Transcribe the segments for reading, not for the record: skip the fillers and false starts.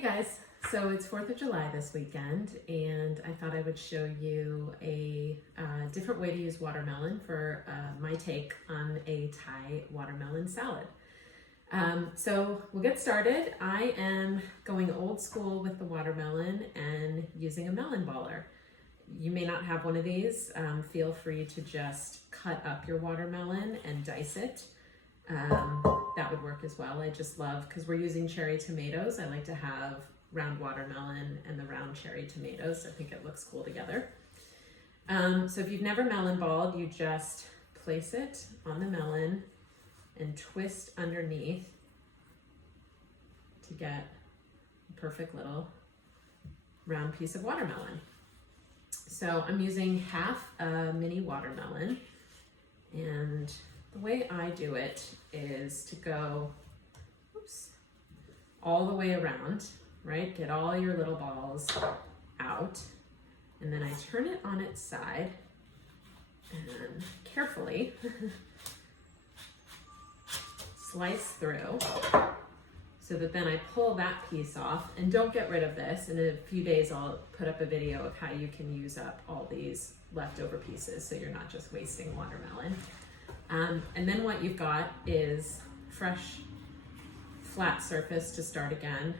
Hey guys, so it's 4th of July this weekend and I thought I would show you a different way to use watermelon for my take on a Thai watermelon salad. So we'll get started. I am going old school with the watermelon and using a melon baller. You may not have one of these. Feel free to just cut up your watermelon and dice it. That would work as well. I just love, because we're using cherry tomatoes, I like to have round watermelon and the round cherry tomatoes. I think it looks cool together. So if you've never melon balled, you just place it on the melon and twist underneath to get a perfect little round piece of watermelon. So I'm using half a mini watermelon, and the way I do it is to go, all the way around, right? Get all your little balls out, and then I turn it on its side and carefully slice through so that then I pull that piece off. And don't get rid of this. In a few days, I'll put up a video of how you can use up all these leftover pieces so you're not just wasting watermelon. And then what you've got is fresh, flat surface to start again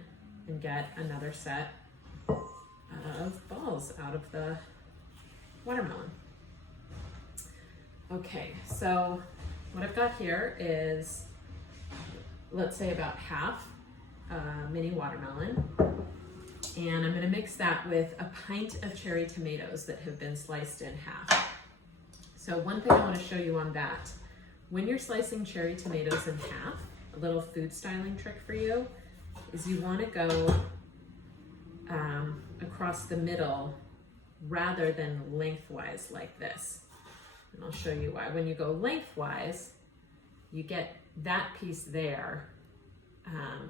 and get another set of balls out of the watermelon. Okay, so what I've got here is, let's say about half mini watermelon. And I'm gonna mix that with a pint of cherry tomatoes that have been sliced in half. So one thing I wanna show you on that, when you're slicing cherry tomatoes in half, a little food styling trick for you is you wanna go across the middle rather than lengthwise like this. And I'll show you why. When you go lengthwise, you get that piece there.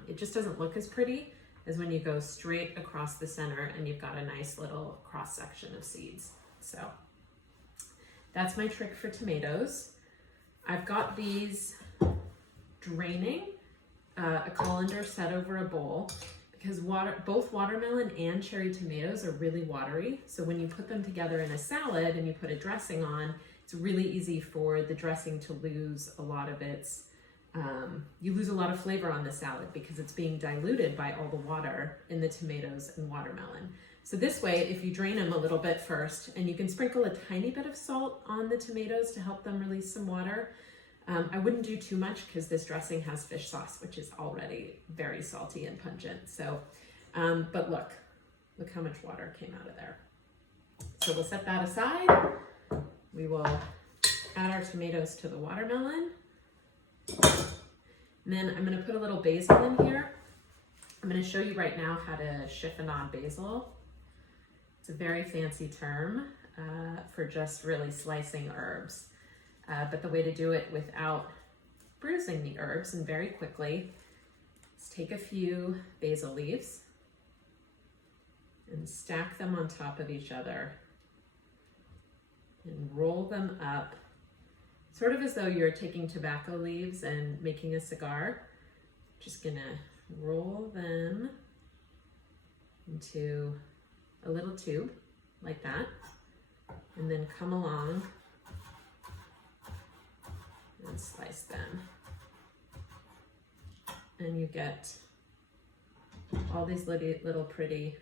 It just doesn't look as pretty as when you go straight across the center and you've got a nice little cross section of seeds. So that's my trick for tomatoes. I've got these draining a colander set over a bowl because both watermelon and cherry tomatoes are really watery. So when you put them together in a salad and you put a dressing on, it's really easy for the dressing to lose a lot of its, you lose a lot of flavor on the salad because it's being diluted by all the water in the tomatoes and watermelon. So this way, if you drain them a little bit first, and you can sprinkle a tiny bit of salt on the tomatoes to help them release some water. I wouldn't do too much because this dressing has fish sauce, which is already very salty and pungent. So, but look how much water came out of there. So we'll set that aside. We will add our tomatoes to the watermelon. And then I'm gonna put a little basil in here. I'm gonna show you right now how to chiffonade basil. It's a very fancy term for just really slicing herbs. But the way to do it without bruising the herbs and very quickly is take a few basil leaves and stack them on top of each other and roll them up, sort of as though you're taking tobacco leaves and making a cigar. Just gonna roll them into a little tube like that, and then come along and slice them. And you get all these little pretty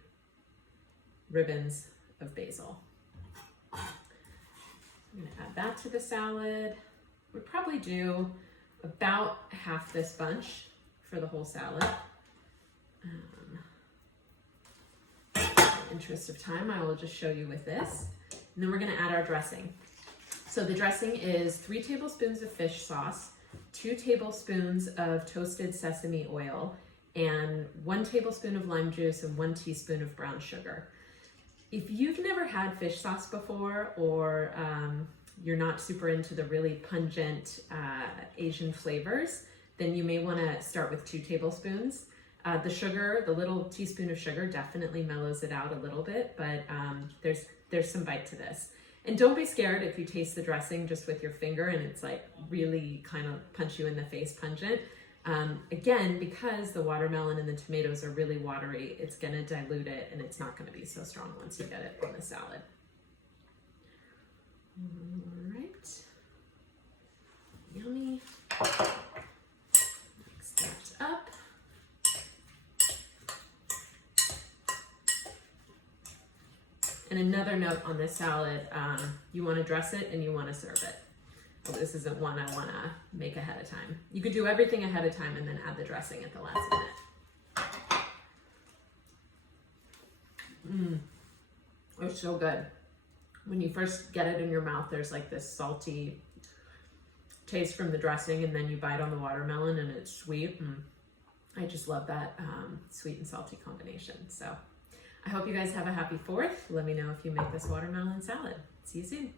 ribbons of basil. I'm gonna add that to the salad. We'd probably do about half this bunch for the whole salad. In the interest of time, I will just show you with this. And then we're gonna add our dressing. So the dressing is 3 tablespoons of fish sauce, 2 tablespoons of toasted sesame oil, and 1 tablespoon of lime juice and 1 teaspoon of brown sugar. If you've never had fish sauce before, or you're not super into the really pungent Asian flavors, then you may wanna start with 2 tablespoons. The sugar, the little teaspoon of sugar definitely mellows it out a little bit, but there's some bite to this. And don't be scared if you taste the dressing just with your finger and it's like really kind of punch you in the face pungent. Again, because the watermelon and the tomatoes are really watery, it's gonna dilute it and it's not gonna be so strong once you get it on the salad. All right, yummy. Mix that up. And another note on this salad, you wanna dress it and you wanna serve it. Well, this isn't one I wanna make ahead of time. You could do everything ahead of time and then add the dressing at the last minute. It's so good. When you first get it in your mouth, there's like this salty taste from the dressing, and then you bite on the watermelon and it's sweet. I just love that sweet and salty combination. So I hope you guys have a happy 4th. Let me know if you make this watermelon salad. See you soon.